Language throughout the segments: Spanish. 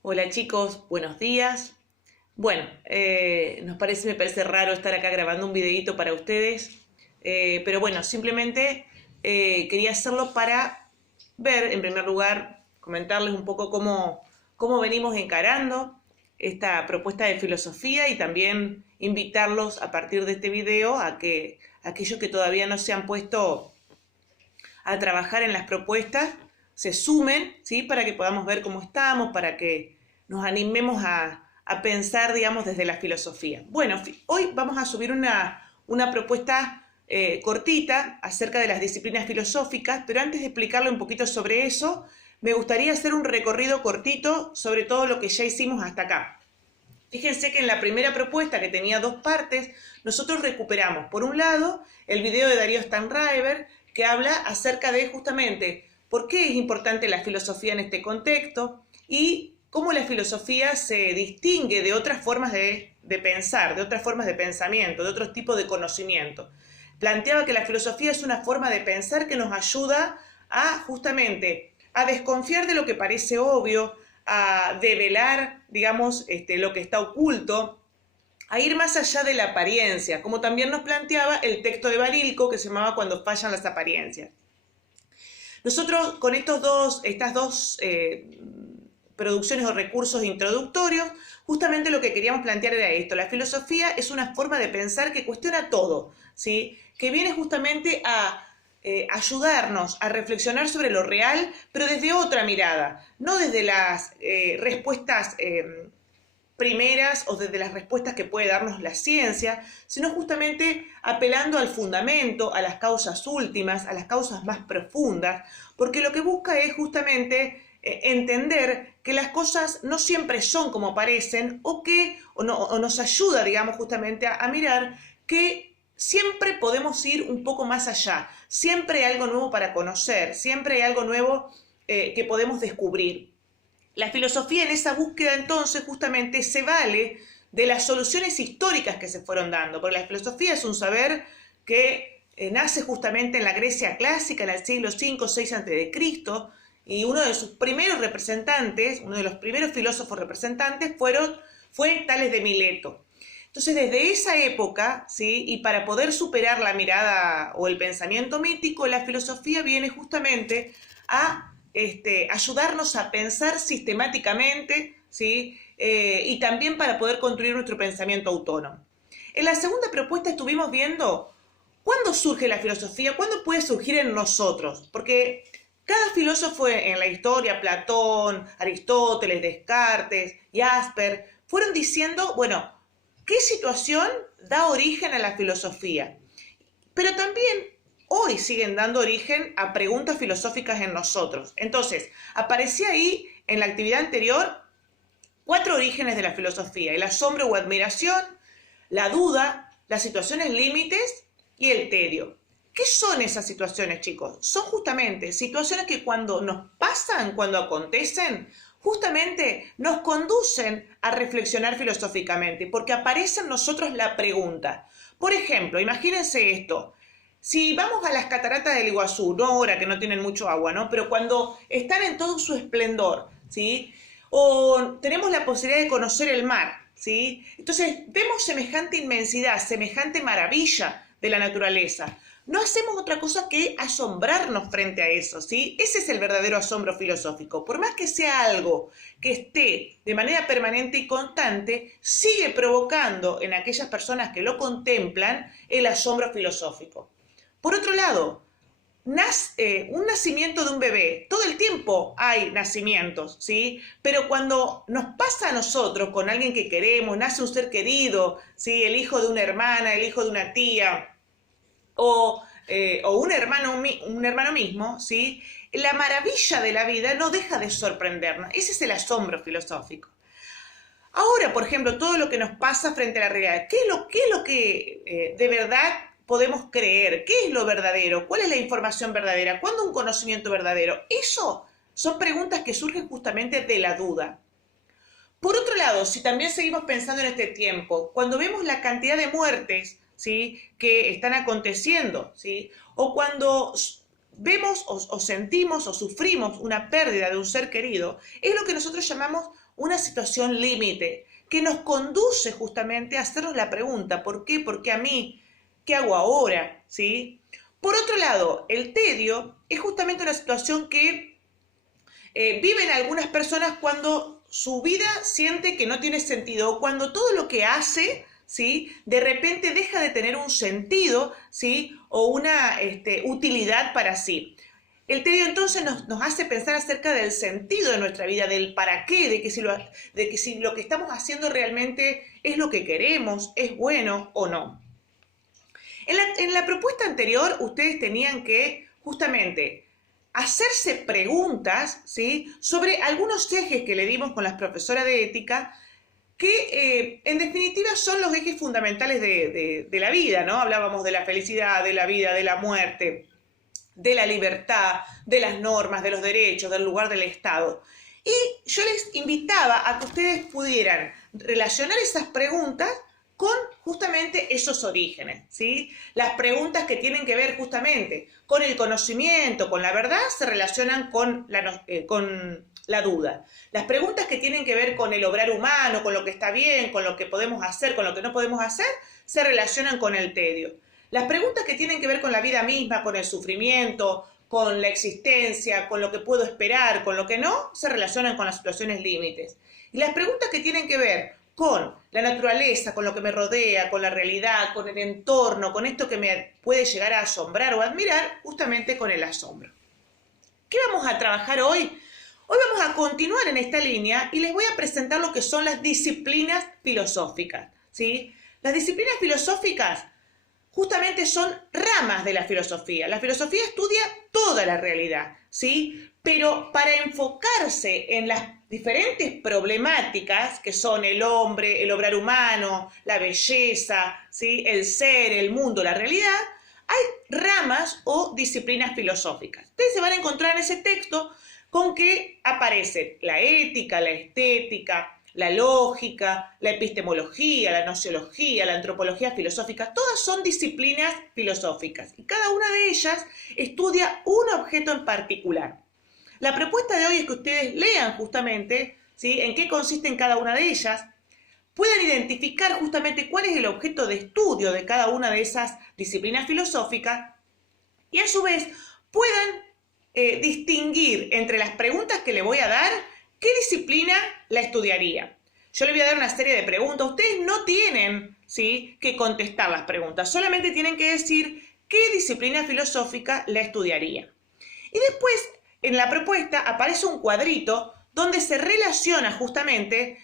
Hola chicos, buenos días. Bueno, me parece raro estar acá grabando un videíto para ustedes, pero bueno, simplemente quería hacerlo para ver, en primer lugar, comentarles un poco cómo venimos encarando esta propuesta de filosofía y también invitarlos a partir de este video a que aquellos que todavía no se han puesto a trabajar en las propuestas se sumen, ¿sí? Para que podamos ver cómo estamos, para que nos animemos a pensar, digamos, desde la filosofía. Bueno, hoy vamos a subir una propuesta cortita acerca de las disciplinas filosóficas, pero antes de explicarle un poquito sobre eso, me gustaría hacer un recorrido cortito sobre todo lo que ya hicimos hasta acá. Fíjense que en la primera propuesta, que tenía dos partes, nosotros recuperamos, por un lado, el video de Darío Stanraiver, que habla acerca de justamente por qué es importante la filosofía en este contexto y cómo la filosofía se distingue de otras formas de pensar, de otras formas de pensamiento, de otros tipos de conocimiento. Planteaba que la filosofía es una forma de pensar que nos ayuda a justamente a desconfiar de lo que parece obvio, a develar, digamos, lo que está oculto, a ir más allá de la apariencia, como también nos planteaba el texto de Barilco, que se llamaba Cuando fallan las apariencias. Nosotros con estas dos producciones o recursos introductorios, justamente lo que queríamos plantear era esto: la filosofía es una forma de pensar que cuestiona todo, ¿sí? Que viene justamente a ayudarnos a reflexionar sobre lo real, pero desde otra mirada, no desde las respuestas primeras o desde las respuestas que puede darnos la ciencia, sino justamente apelando al fundamento, a las causas últimas, a las causas más profundas, porque lo que busca es justamente entender que las cosas no siempre son como parecen o nos ayuda, digamos, justamente a mirar que siempre podemos ir un poco más allá, siempre hay algo nuevo para conocer, siempre hay algo nuevo que podemos descubrir. La filosofía en esa búsqueda entonces justamente se vale de las soluciones históricas que se fueron dando, porque la filosofía es un saber que nace justamente en la Grecia clásica, en el siglo V, VI a.C., y uno de sus primeros representantes, uno de los primeros filósofos representantes fue Tales de Mileto. Entonces, desde esa época, ¿sí? Y para poder superar la mirada o el pensamiento mítico, la filosofía viene justamente a ayudarnos a pensar sistemáticamente, ¿sí? Y también para poder construir nuestro pensamiento autónomo. En la segunda propuesta estuvimos viendo cuándo surge la filosofía, cuándo puede surgir en nosotros, porque cada filósofo en la historia, Platón, Aristóteles, Descartes, Jasper, fueron diciendo, bueno, ¿qué situación da origen a la filosofía? Pero también hoy siguen dando origen a preguntas filosóficas en nosotros. Entonces, aparecía ahí en la actividad anterior 4 orígenes de la filosofía: el asombro o admiración, la duda, las situaciones límites y el tedio. ¿Qué son esas situaciones, chicos? Son justamente situaciones que cuando nos pasan, cuando acontecen, justamente nos conducen a reflexionar filosóficamente, porque aparece en nosotros la pregunta. Por ejemplo, imagínense esto: si vamos a las cataratas del Iguazú, no ahora que no tienen mucho agua, ¿no? Pero cuando están en todo su esplendor, ¿sí? O tenemos la posibilidad de conocer el mar, ¿sí? Entonces vemos semejante inmensidad, semejante maravilla de la naturaleza. No hacemos otra cosa que asombrarnos frente a eso, ¿sí? Ese es el verdadero asombro filosófico. Por más que sea algo que esté de manera permanente y constante, sigue provocando en aquellas personas que lo contemplan el asombro filosófico. Por otro lado, un nacimiento de un bebé, todo el tiempo hay nacimientos, ¿sí? Pero cuando nos pasa a nosotros, con alguien que queremos, nace un ser querido, ¿sí? El hijo de una hermana, el hijo de una tía, o un hermano mismo, ¿sí? La maravilla de la vida no deja de sorprendernos. Ese es el asombro filosófico. Ahora, por ejemplo, todo lo que nos pasa frente a la realidad, ¿qué es lo que de verdad podemos creer? ¿Qué es lo verdadero? ¿Cuál es la información verdadera? ¿Cuándo un conocimiento verdadero? Eso son preguntas que surgen justamente de la duda. Por otro lado, si también seguimos pensando en este tiempo, cuando vemos la cantidad de muertes, ¿sí? Que están aconteciendo, ¿sí? O cuando vemos o sentimos o sufrimos una pérdida de un ser querido, es lo que nosotros llamamos una situación límite, que nos conduce justamente a hacernos la pregunta, ¿por qué? ¿Por qué a mí? ¿Qué hago ahora? ¿Sí? Por otro lado, el tedio es justamente una situación que viven algunas personas cuando su vida siente que no tiene sentido, o cuando todo lo que hace, ¿sí?, de repente deja de tener un sentido, ¿sí?, o una utilidad para sí. El tedio entonces nos hace pensar acerca del sentido de nuestra vida, del para qué, de que si lo que estamos haciendo realmente es lo que queremos, es bueno o no. En la propuesta anterior, ustedes tenían que justamente hacerse preguntas, ¿sí?, sobre algunos ejes que le dimos con las profesoras de ética, que en definitiva son los ejes fundamentales de la vida, ¿no? Hablábamos de la felicidad, de la vida, de la muerte, de la libertad, de las normas, de los derechos, del lugar del Estado. Y yo les invitaba a que ustedes pudieran relacionar esas preguntas con justamente esos orígenes, ¿sí? Las preguntas que tienen que ver justamente con el conocimiento, con la verdad, se relacionan con la duda. Las preguntas que tienen que ver con el obrar humano, con lo que está bien, con lo que podemos hacer, con lo que no podemos hacer, se relacionan con el tedio. Las preguntas que tienen que ver con la vida misma, con el sufrimiento, con la existencia, con lo que puedo esperar, con lo que no, se relacionan con las situaciones límites. Y las preguntas que tienen que ver con la naturaleza, con lo que me rodea, con la realidad, con el entorno, con esto que me puede llegar a asombrar o admirar, justamente con el asombro. ¿Qué vamos a trabajar hoy? Hoy vamos a continuar en esta línea y les voy a presentar lo que son las disciplinas filosóficas, ¿sí? Las disciplinas filosóficas justamente son ramas de la filosofía. La filosofía estudia toda la realidad, ¿sí? Pero para enfocarse en las diferentes problemáticas que son el hombre, el obrar humano, la belleza, ¿sí?, el ser, el mundo, la realidad, hay ramas o disciplinas filosóficas. Ustedes se van a encontrar en ese texto con que aparece la ética, la estética, la lógica, la epistemología, la nociología, la antropología filosófica, todas son disciplinas filosóficas y cada una de ellas estudia un objeto en particular. La propuesta de hoy es que ustedes lean justamente, ¿sí?, en qué consisten cada una de ellas, puedan identificar justamente cuál es el objeto de estudio de cada una de esas disciplinas filosóficas y a su vez puedan distinguir entre las preguntas que le voy a dar, qué disciplina la estudiaría. Yo le voy a dar una serie de preguntas. Ustedes no tienen, ¿sí?, que contestar las preguntas, solamente tienen que decir qué disciplina filosófica la estudiaría. Y después, en la propuesta, aparece un cuadrito donde se relaciona justamente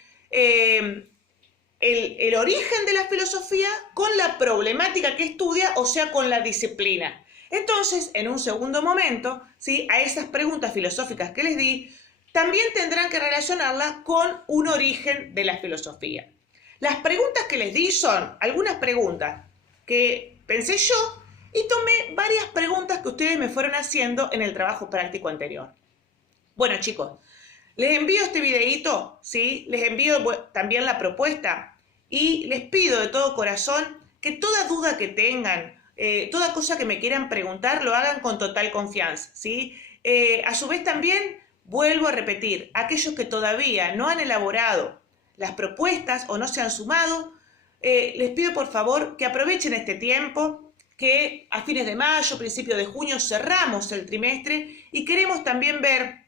el origen de la filosofía con la problemática que estudia, o sea, con la disciplina. Entonces, en un segundo momento, ¿sí?, a esas preguntas filosóficas que les di, también tendrán que relacionarlas con un origen de la filosofía. Las preguntas que les di son algunas preguntas que pensé yo y tomé varias preguntas que ustedes me fueron haciendo en el trabajo práctico anterior. Bueno, chicos, les envío este videíto, ¿sí? Les envío también la propuesta y les pido de todo corazón que toda duda que tengan, toda cosa que me quieran preguntar, lo hagan con total confianza, ¿sí? A su vez también, vuelvo a repetir, aquellos que todavía no han elaborado las propuestas o no se han sumado, les pido por favor que aprovechen este tiempo, que a fines de mayo, principio de junio, cerramos el trimestre y queremos también ver,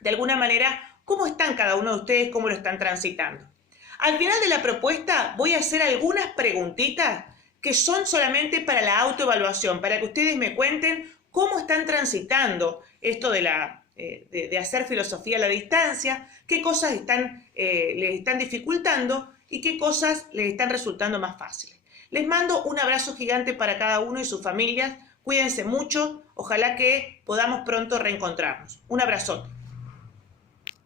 de alguna manera, cómo están cada uno de ustedes, cómo lo están transitando. Al final de la propuesta voy a hacer algunas preguntitas que son solamente para la autoevaluación, para que ustedes me cuenten cómo están transitando esto de hacer filosofía a la distancia, qué cosas les están dificultando y qué cosas les están resultando más fáciles. Les mando un abrazo gigante para cada uno y sus familias. Cuídense mucho. Ojalá que podamos pronto reencontrarnos. Un abrazote.